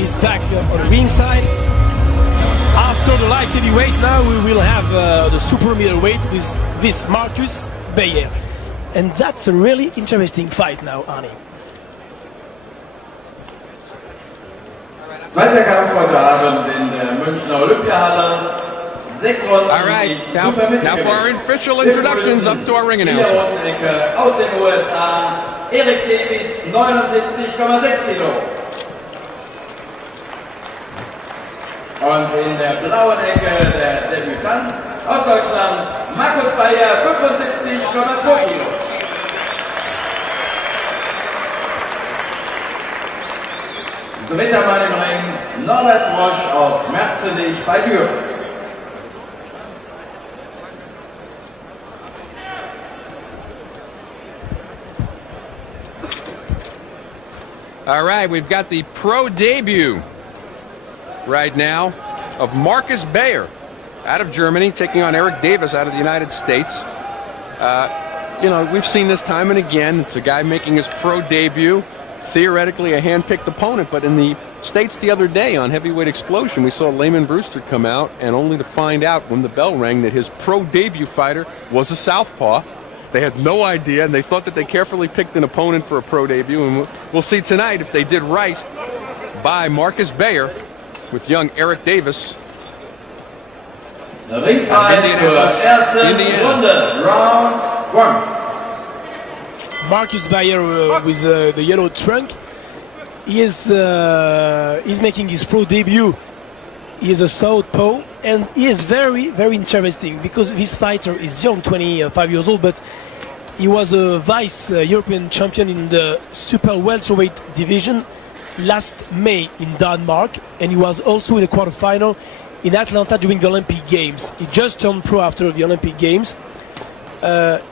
is back on the ringside. After the light heavyweight, now we will have the super middleweight with this Markus Beyer. And that's a really interesting fight now, Arnie. Zweiter Kampf heute Abend in der Münchner Olympiahalle. 6 Runden. All right, now for our official introductions, up to our ring announcer. Aus den USA, Eric Davis, 79,6 Kilo. Und in der blauen Ecke der Debütant aus Deutschland, Markus Beyer, 75,2 Kilo. Dritter Mann im Ring, Norbert Brosch aus Merzenich bei Düren. All right, we've got the pro debut right now of Markus Beyer out of Germany, taking on Eric Davis out of the United States. You know, we've seen this time and again. It's a guy making his pro debut, theoretically a hand-picked opponent, but in the States the other day on Heavyweight Explosion, we saw Layman Brewster come out, and only to find out when the bell rang that his pro debut fighter was a southpaw. They had no idea, and they thought that they carefully picked an opponent for a pro debut, and we'll see tonight if they did right by Markus Beyer with young Eric Davis. Der Ringfight zur ersten Runde, Round 1. Markus Beyer with the yellow trunk. He's making his pro debut. He is a southpaw, and he is very, very interesting because this fighter is young, 25 years old, but he was a vice European champion in the super welterweight division last May in Denmark, and he was also in the quarterfinal in Atlanta during the Olympic Games. He just turned pro after the Olympic Games.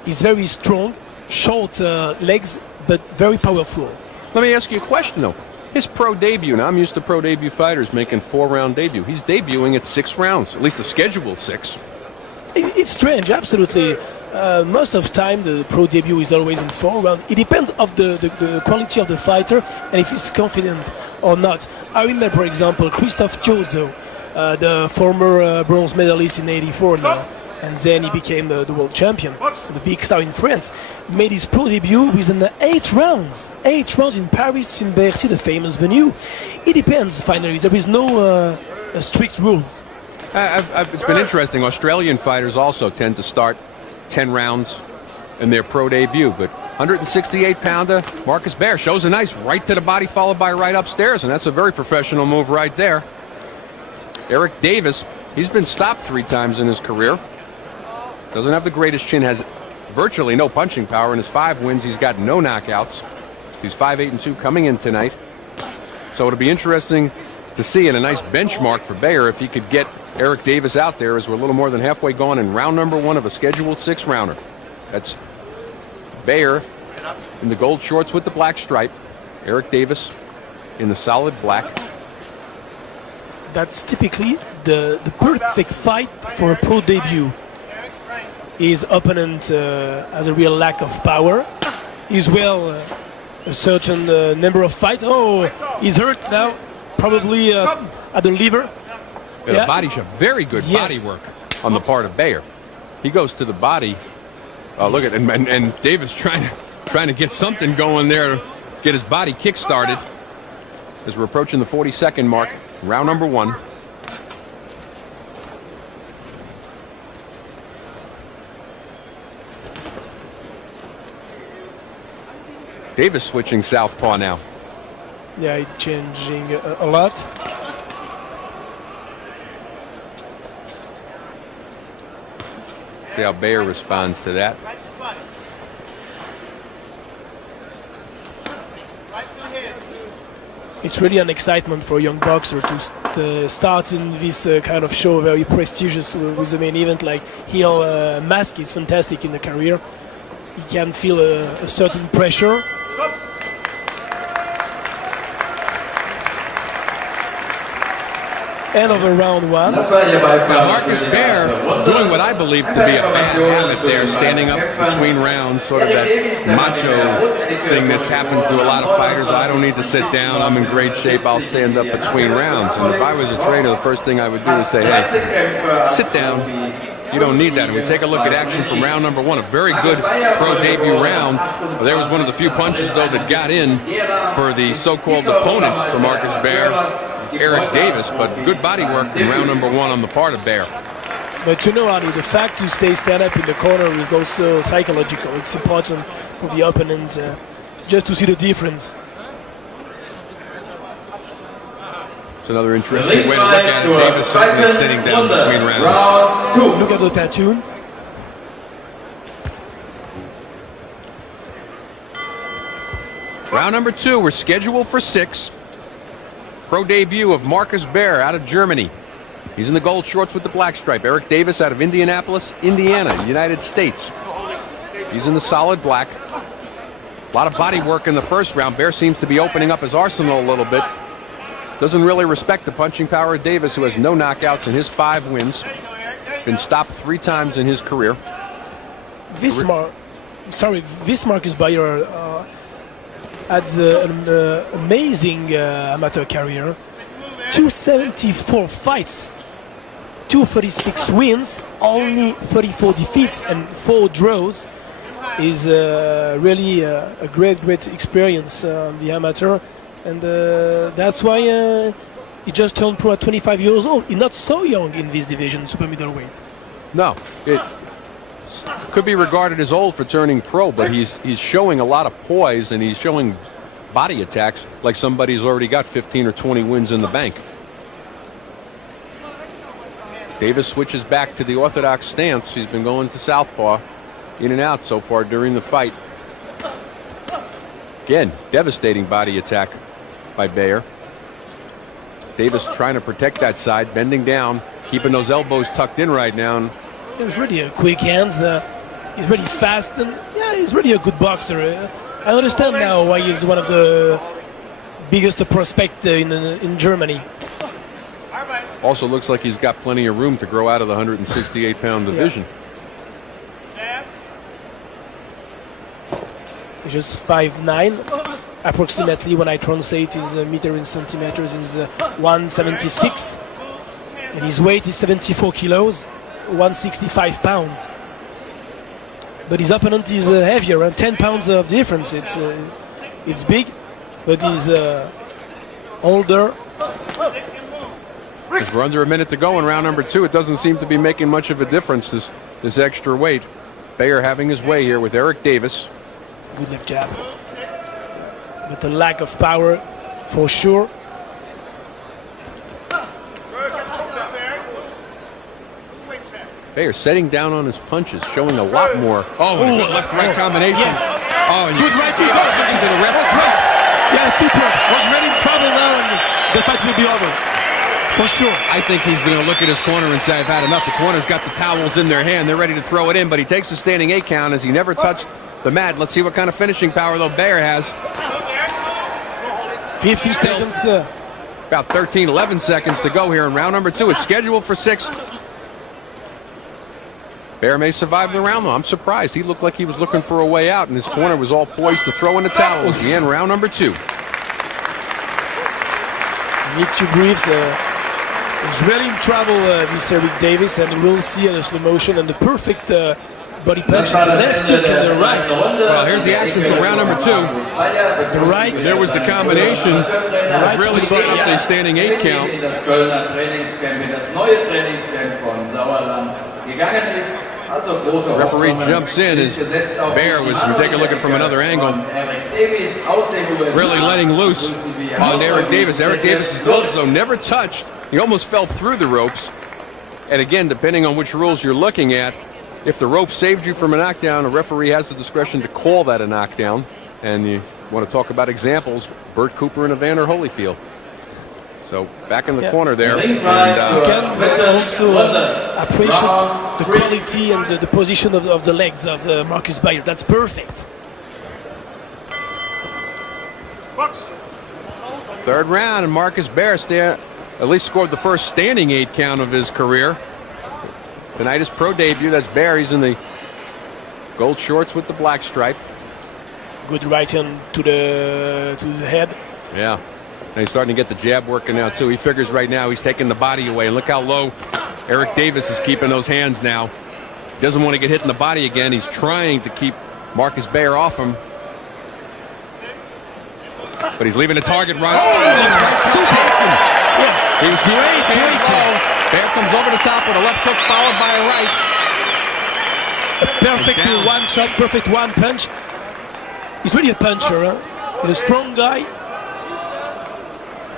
He's very strong, short legs, but very powerful. Let me ask you a question, though. His pro debut, now I'm used to pro debut fighters making 4-round debut. He's debuting at 6 rounds, at least the scheduled 6. It's strange, absolutely. Most of the time, the pro debut is always in 4 rounds. It depends of the quality of the fighter and if he's confident or not. I remember, for example, Christophe Thiozo, the former bronze medalist in '84 now, and then he became the world champion, the big star in France, made his pro debut within 8 rounds. 8 rounds in Paris, in Bercy, the famous venue. It depends, finally. There is no strict rules. It's been interesting. Australian fighters also tend to start 10 rounds in their pro debut, but 168-pounder Markus Beyer shows a nice right to the body followed by right upstairs, and that's a very professional move right there. Eric Davis, he's been stopped 3 times in his career. Doesn't have the greatest chin, has virtually no punching power. In his 5 wins, he's got no knockouts. He's 5-8-2 coming in tonight. So it'll be interesting to see, and a nice benchmark for Beyer if he could get Eric Davis out there, as we're a little more than halfway gone in round number 1 of a scheduled 6-rounder. That's Beyer in the gold shorts with the black stripe. Eric Davis in the solid black. That's typically the perfect fight for a pro debut. His opponent has a real lack of power. He's well a certain number of fights. Oh, he's hurt now, probably at the liver. Yeah, the body's a very good body work on the part of Beyer. He goes to the body. Look at it, and David's trying to get something going there, get his body kick-started as we're approaching the 40-second mark, round number 1. Davis switching southpaw now. Yeah, it's changing a lot. See how Beyer responds to that. It's really an excitement for a young boxer to start in this kind of show, very prestigious with the main event. Like heel mask is fantastic in the career. He can feel a certain pressure. end of a round one. Now, Markus Beyer doing what I believe to be a bad habit there, standing up between rounds, sort of that macho thing that's happened to a lot of fighters. I don't need to sit down. I'm in great shape. I'll stand up between rounds. And if I was a trainer, the first thing I would do is say, hey, sit down. You don't need that. And we take a look at action from round number one. A very good pro debut round. There was one of the few punches, though, that got in for the so-called opponent for Markus Beyer, Eric Davis. But good body work in round number one on the part of Beyer. But you know, Ali, the fact to stay stand up in the corner is also psychological. It's important for the opponents just to see the difference. It's another interesting way to look at it. Davis certainly sitting down between rounds. Look at the tattoo. Round number two, we're scheduled for 6. Pro debut of Markus Beyer out of Germany. He's in the gold shorts with the black stripe. Eric Davis out of Indianapolis, Indiana, United States. He's in the solid black. A lot of body work in the first round. Beyer seems to be opening up his arsenal a little bit. Doesn't really respect the punching power of Davis, who has no knockouts in his 5 wins. Been stopped 3 times in his career. This Markus Beyer had an amazing amateur career. 274 fights, 236 wins, only 34 defeats and 4 draws. Is really a great experience on the amateur. And that's why he just turned pro at 25 years old. He's not so young in this division, super middleweight. No, it could be regarded as old for turning pro, but he's showing a lot of poise and he's showing body attacks like somebody who's already got 15 or 20 wins in the bank. Davis switches back to the orthodox stance. He's been going to southpaw in and out so far during the fight. Again, devastating body attack by Beyer. Davis trying to protect that side, bending down, keeping those elbows tucked in right now. He's really a quick hands. He's really fast, and yeah, he's really a good boxer. I understand now why he's one of the biggest prospects in Germany. Also looks like he's got plenty of room to grow out of the 168-pound division. Yeah. He's just 5'9", approximately. When I translate his meter in centimeters, is 176, and his weight is 74 kilos, 165 pounds. But his opponent is heavier, and 10 pounds of difference. It's big, but he's older. As we're under a minute to go in round number 2, it doesn't seem to be making much of a difference, this extra weight. Beyer having his way here with Eric Davis. Good left jab, but the lack of power for sure. Beyer setting down on his punches, showing a lot more. Oh, good left-right combination. Yes. Oh, and Good right to go. to the ref. Yeah, super. Was really in trouble now, and the fight will be over. For sure. I think he's going to look at his corner and say, I've had enough. The corner's got the towels in their hand. They're ready to throw it in, but he takes a standing 8 count as he never touched the mat. Let's see what kind of finishing power, though, Beyer has. 50 seconds. About 13, 11 seconds to go here in round number 2. It's scheduled for 6. Beyer may survive the round, though. I'm surprised. He looked like he was looking for a way out, and his corner was all poised to throw in the towels. The end, round number 2. Need to breathe. He's really in trouble, this Eric Davis, and we'll see the slow motion and the perfect body punch, the left hook and the right. Well, here's the action for round number 2. The right. There was the combination. Right Really set up the standing 8 count. Referee jumps in as Beyer was, we take a look at it from another angle, really letting loose on Eric Davis. Eric Davis's gloves, though, never touched. He almost fell through the ropes. And again, depending on which rules you're looking at, if the rope saved you from a knockdown, a referee has the discretion to call that a knockdown. And you want to talk about examples, Bert Cooper and Evander Holyfield. So back in the corner there. And, you can also appreciate the quality and the position of the legs of Markus Beyer. That's perfect. Third round, and Markus Beyer at least scored the first standing 8 count of his career. Tonight his pro debut. That's Beyer. He's in the gold shorts with the black stripe. Good right hand to the head. Yeah. And he's starting to get the jab working now too. He figures right now he's taking the body away. And look how low Eric Davis is keeping those hands now. He doesn't want to get hit in the body again. He's trying to keep Markus Beyer off him. But he's leaving the target right. Yeah. He was great. Beyer comes over the top with a left hook followed by a right. A perfect one shot, perfect one punch. He's really a puncher. Huh? He's a strong guy.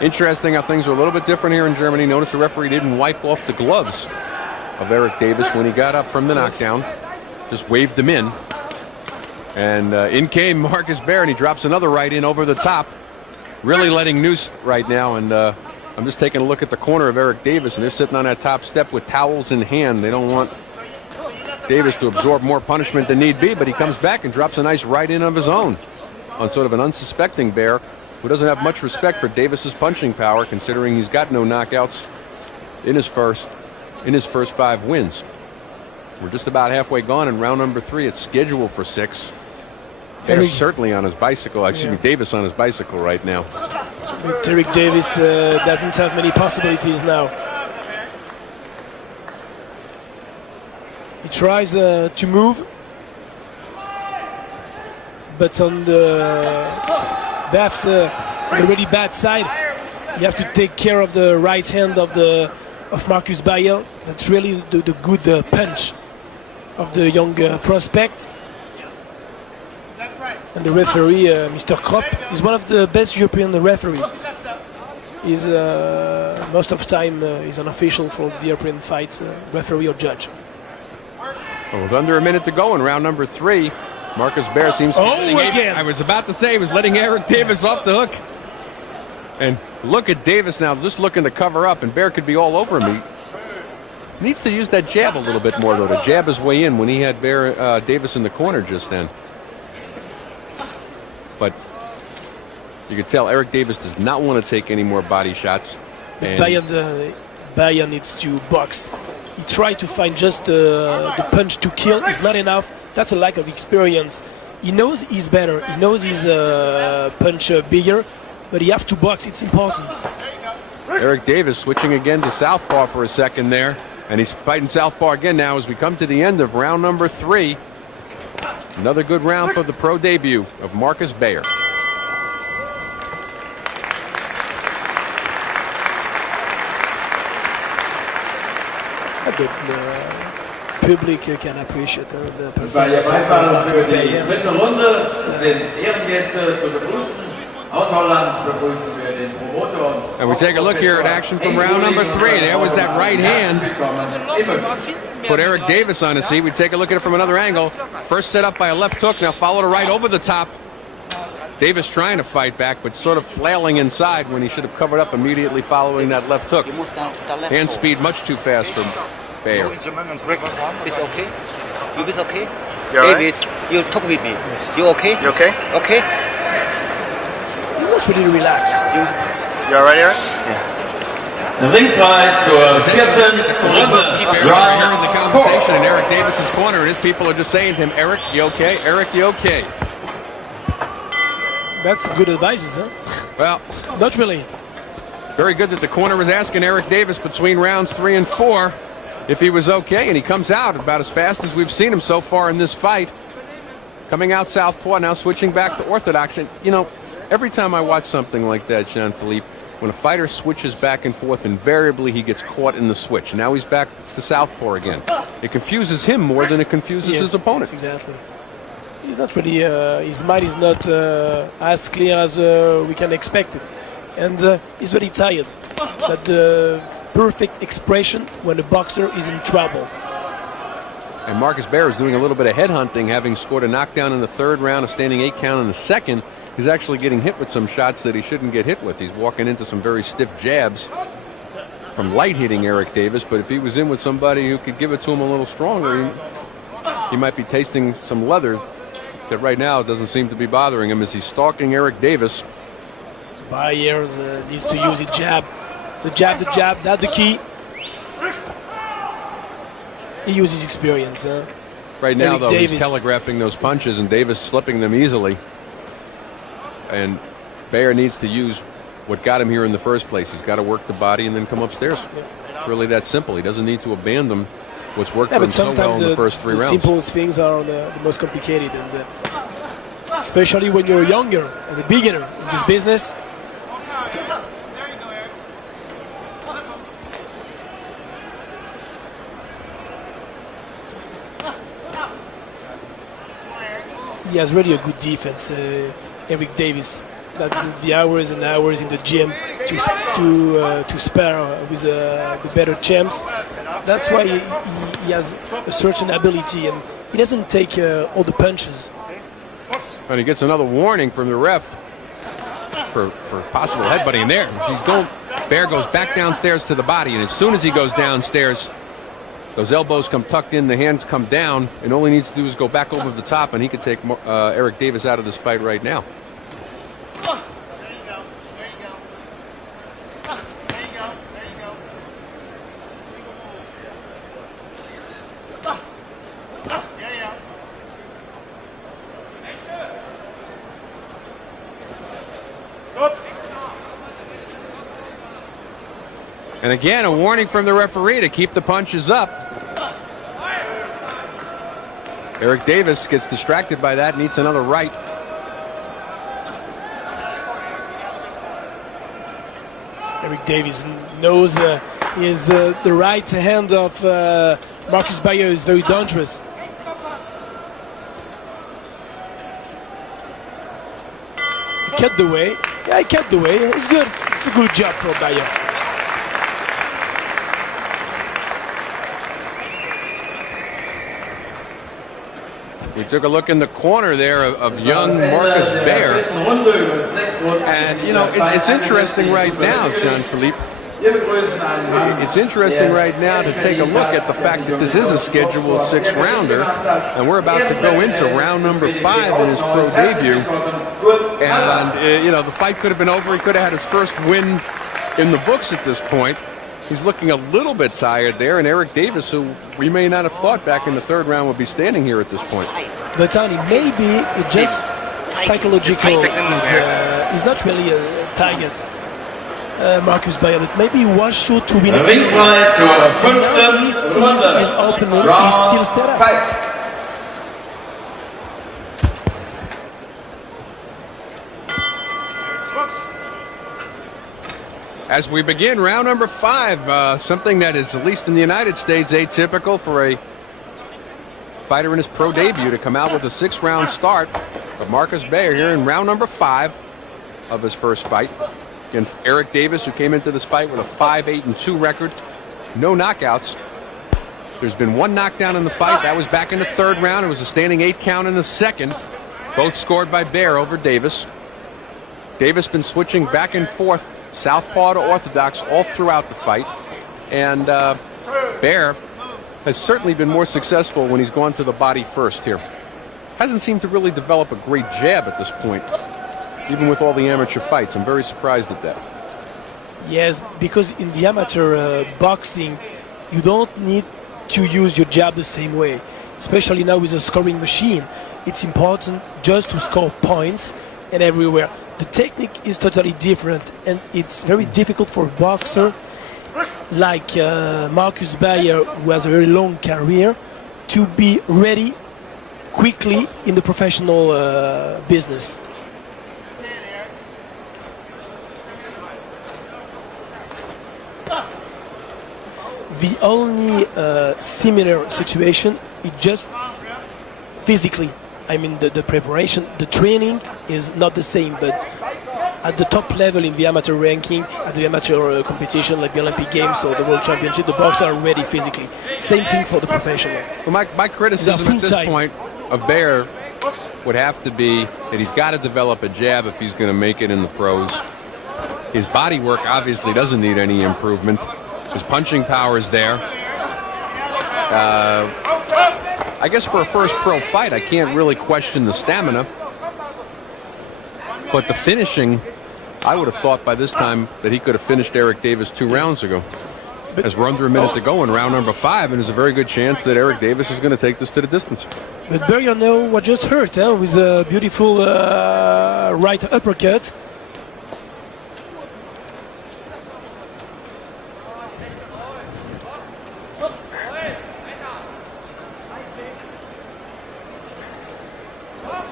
Interesting how things are a little bit different here in Germany. Notice the referee didn't wipe off the gloves of Eric Davis when he got up from the knockdown. Just waved him in. And in came Markus Beyer, and he drops another right in over the top. Really letting loose right now. And I'm just taking a look at the corner of Eric Davis, and they're sitting on that top step with towels in hand. They don't want Davis to absorb more punishment than need be, but he comes back and drops a nice right in of his own on sort of an unsuspecting Beyer, who doesn't have much respect for Davis's punching power, considering he's got no knockouts in his first 5 wins. We're just about halfway gone in round number 3. It's scheduled for 6. Beyer's certainly on his bicycle. Excuse me, Davis on his bicycle right now. But Eric Davis doesn't have many possibilities now. He tries to move, but on the Baf's really bad side, you have to take care of the right hand of Markus Beyer. That's really the good punch of the young prospect. And the referee, Mr. Kropp, is one of the best European referees. He's most of the time he's an official for the European fights, referee or judge. Well, with under a minute to go in round number 3, Markus Beyer seems to be again. I was about to say he was letting Eric Davis off the hook. And look at Davis now, just looking to cover up, and Beyer could be all over him. He needs to use that jab a little bit more, though, to jab his way in when he had Davis in the corner just then. But you can tell Eric Davis does not want to take any more body shots. Beyer needs to box. He tried to find just the punch to kill. It's not enough. That's a lack of experience. He knows he's better. He knows he's punch bigger, but he has to box. It's important. Eric Davis switching again to southpaw for a second there, and he's fighting southpaw again now as we come to the end of round number 3. Another good round for the pro debut of Markus Beyer. The public can appreciate the Bei der performance of Beifall Markus für die Beyer. dritte Runde sind Ehrengäste zu begrüßen. Aus Holland begrüßen wir den Promoter und And we take a look here at action from round number 3. There was that right hand. Put Eric Davis on his seat. We take a look at it from another angle. First set up by a left hook, now followed a right over the top. Davis trying to fight back, but sort of flailing inside when he should have covered up immediately following that left hook. Hand speed much too fast for Beyer. It's okay. You is okay? You all Davis, you talk with me. You okay? You okay? Okay? He's not really relaxed. You all right, Eric? Ringfrei zur Take a look vierten at the Beyer Runde. right here in the Round conversation 4. in Eric Davis's corner, and his people are just saying to him, Eric, you okay? Eric, you okay? That's good advice, huh? Well, Not really. very good that the corner was asking Eric Davis between rounds 3 and 4 if he was okay, and he comes out about as fast as we've seen him so far in this fight. Coming out southpaw, now switching back to orthodox. And, you know, every time I watch something like that, Jean-Philippe, when a fighter switches back and forth, invariably he gets caught in the switch. Now he's back to southpaw again. It confuses him more than it confuses his opponent. Exactly. He's not really, his mind is not as clear as we can expect it. And he's very tired. That the perfect expression when a boxer is in trouble. And Markus Beyer is doing a little bit of headhunting, having scored a knockdown in the 3rd round, a standing 8 count in the 2nd. He's actually getting hit with some shots that he shouldn't get hit with. He's walking into some very stiff jabs from light hitting Eric Davis, but if he was in with somebody who could give it to him a little stronger, he might be tasting some leather that right now doesn't seem to be bothering him as he's stalking Eric Davis. Beyer needs to use his jab The jab, that's the key. He uses experience. Right now, Eric though, Davis. he's telegraphing those punches, and Davis slipping them easily. And Beyer needs to use what got him here in the first place. He's got to work the body and then come upstairs. It's really that simple. He doesn't need to abandon what's worked for him so well in the first 3 rounds. Simplest things are the most complicated, and especially when you're younger and a beginner in this business. He has really a good defense, Eric Davis. That the hours and hours in the gym to spar with the better champs. That's why he has a certain ability, and he doesn't take all the punches. And he gets another warning from the ref for possible headbutting there. Beyer goes back downstairs to the body, and as soon as he goes downstairs, those elbows come tucked in, the hands come down, and all he needs to do is go back over the top, and he could take Eric Davis out of this fight right now. And again, a warning from the referee to keep the punches up. Eric Davis gets distracted by that, needs another right. Eric Davis knows the right hand of Markus Beyer is very dangerous. He cut the way. Yeah, he cut the way. It's good. It's a good job for Beyer. We took a look in the corner there of young Markus Beyer. And, you know, it's interesting right now, Jean-Philippe. It's interesting right now to take a look at the fact that this is a scheduled 6-rounder, and we're about to go into round number 5 in his pro debut. And, you know, the fight could have been over. He could have had his first win in the books at this point. He's looking a little bit tired there, and Eric Davis, who we may not have thought back in the 3rd round would be standing here at this point. But Tony, maybe it just psychological. He's not really tired, Markus Beyer, but maybe he was sure to win. And now he sees his opponent, he's still standing up. As we begin round number 5, something that is, at least in the United States, atypical for a fighter in his pro debut to come out with a 6-round start. But Markus Beyer here in round number 5 of his first fight against Eric Davis, who came into this fight with a 5-8-2 record. No knockouts. There's been 1 knockdown in the fight. That was back in the 3rd round. It was a standing 8 count in the 2nd. Both scored by Beyer over Davis. Davis been switching back and forth, southpaw to orthodox, all throughout the fight. And Beyer has certainly been more successful when he's gone to the body first here. Hasn't seemed to really develop a great jab at this point, even with all the amateur fights. I'm very surprised at that. Yes, because in the amateur boxing, you don't need to use your jab the same way, especially now with a scoring machine. It's important just to score points and everywhere. The technique is totally different, and it's very difficult for a boxer like Markus Beyer, who has a very long career, to be ready quickly in the professional business. The only similar situation is just physically. I mean, the preparation, the training is not the same, but at the top level in the amateur ranking, at the amateur competition like the Olympic Games or the World Championship, the boxers are ready physically. Same thing for the professional. Well, my criticism at this point of Beyer would have to be that he's got to develop a jab if he's going to make it in the pros. His body work obviously doesn't need any improvement. His punching power is there. I guess for a first pro fight, I can't really question the stamina. But the finishing I would have thought by this time that he could have finished Eric Davis 2 rounds ago. As we're under a minute to go in round number 5, and there's a very good chance that Eric Davis is going to take this to the distance. But Beyer now what just hurt with a beautiful right uppercut.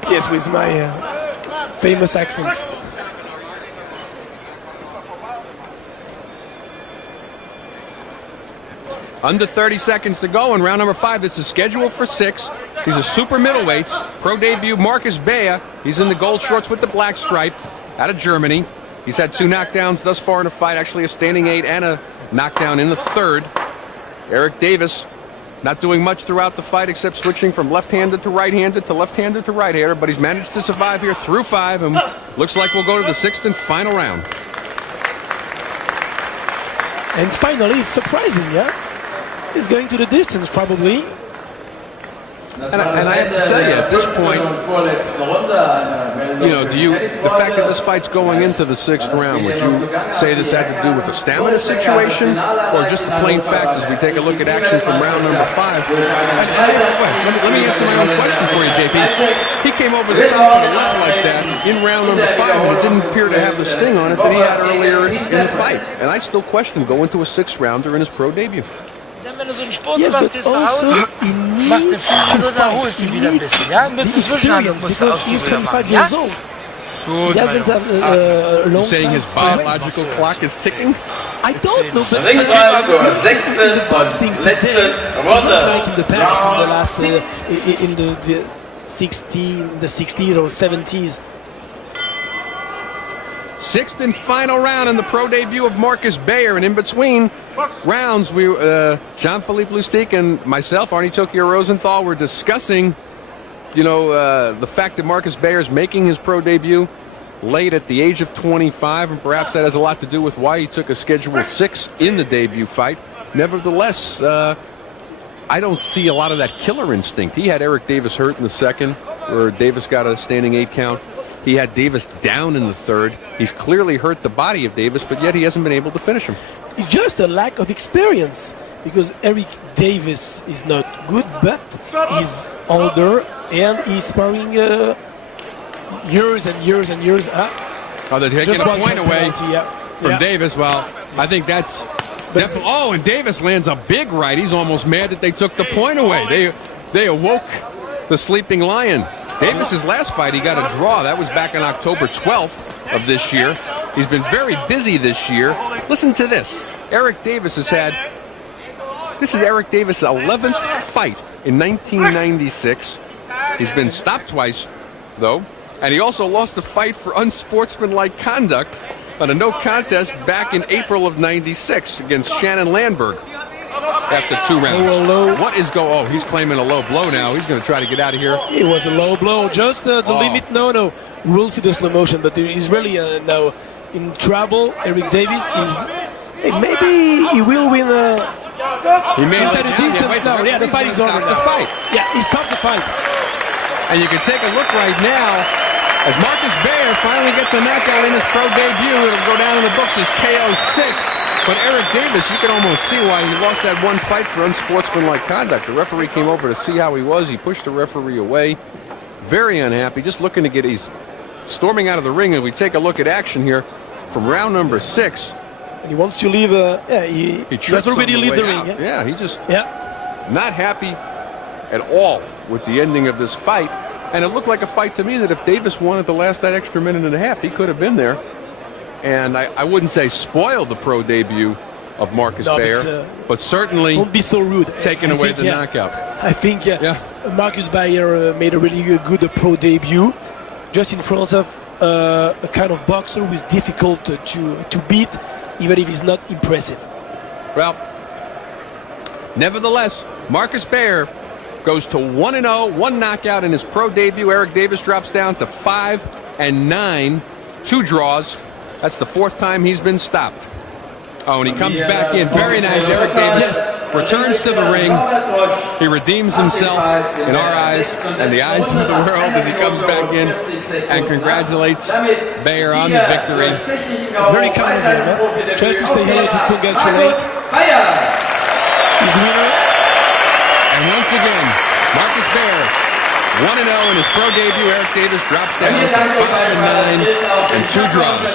Yes, with my famous accent. Under 30 seconds to go in round number 5. This is scheduled for 6. He's a super middleweights. Pro debut Markus Beyer. He's in the gold shorts with the black stripe out of Germany. He's had 2 knockdowns thus far in the fight, actually a standing 8 and a knockdown in the 3rd. Eric Davis not doing much throughout the fight except switching from left-handed to right-handed to left-handed to right-hander, but he's managed to survive here through 5, and looks like we'll go to the 6th and final round. And finally, it's surprising, yeah? He's going to the distance, probably. And I have to tell you, at this point, you know, the fact that this fight's going into the 6th round, would you say this had to do with a stamina situation, or just the plain fact as we take a look at action from round number 5? Let me answer my own question for you, JP. He came over the top of the left like that in round number 5, and it didn't appear to have the sting on it that he had earlier in the fight. And I still question going to a 6th rounder in his pro debut. Wenn du so einen Sport Yes, machst, but gehst du raus, also he machst den needs Fuß to und dann fight. holst du ihn He wieder ein needs bisschen. Ja, ein the bisschen Zwischenhandlung experience musst du because auch he's wieder 25 machen. years Ja? old. Gut, He doesn't have a long You're saying time his to biological wait. clock is ticking? I don't know, but Ringzeit zur in 6. the boxing und today, letzten it's not Runde. like in the past, in the last, in the 60s or 70s. 6th and final round in the pro debut of Markus Beyer, and in between rounds, Jean-Philippe Lustig and myself, Arnie Tokyo Rosenthal, were discussing, you know, the fact that Markus Beyer is making his pro debut late at the age of 25, and perhaps that has a lot to do with why he took a scheduled 6 in the debut fight. Nevertheless, I don't see a lot of that killer instinct. He had Eric Davis hurt in the 2nd, where Davis got a standing 8 count. He had Davis down in the 3rd. He's clearly hurt the body of Davis, but yet he hasn't been able to finish him. It's just a lack of experience because Eric Davis is not good, but he's older and he's sparring years and years and years. Oh, they're taking a one point away penalty, from yeah. Davis. Well, I think that's... Oh, and Davis lands a big right. He's almost mad that they took the point away. They awoke the sleeping lion. Davis's last fight, he got a draw. That was back on October 12th of this year. He's been very busy this year. Listen to this. Eric Davis has had... This is Eric Davis' 11th fight in 1996. He's been stopped twice, though. And he also lost a fight for unsportsmanlike conduct on a no contest back in April of 96 against Shannon Landberg after 2 rounds. What is Oh, he's claiming a low blow now. He's going to try to get out of here. It was a low blow, just the limit. No. We'll see the slow motion, but he's really now in trouble. Eric Davis is... maybe he will win He made inside the distance now. Yeah, the fight is over now. The fight. Yeah, he stopped the fight. And you can take a look right now as Markus Beyer finally gets a knockout in his pro debut. It'll go down in the books as KO 6. But Eric Davis, you can almost see why he lost that one fight for unsportsmanlike conduct. The referee came over to see how he was. He pushed the referee away. Very unhappy, just looking to get he's storming out of the ring. And we take a look at action here from round number 6. And he wants to leave. He has already left the ring. Yeah, he just Yeah. not happy at all with the ending of this fight. And it looked like a fight to me that if Davis wanted to last that extra minute and a half, he could have been there. And I wouldn't say spoil the pro debut of Markus Beyer, but certainly don't be so rude. taking away the knockout. I think Markus Beyer made a really good pro debut, just in front of a kind of boxer who is difficult to beat, even if he's not impressive. Well, nevertheless, Markus Beyer goes to 1-0, 1 knockout in his pro debut. Eric Davis drops down to 5-9, 2 draws. That's the 4th time he's been stopped. Oh, and he comes back in. Very nice, Eric Davis. Yes. returns to the ring. He redeems himself in our eyes and the eyes of the world as he comes back in and congratulates Beyer on the victory. Very kind of him, huh? Just to say hello to congratulate his winner. And once again, Markus Beyer, 1-0 in his pro debut. Eric Davis drops down to 5-9 and 2 draws.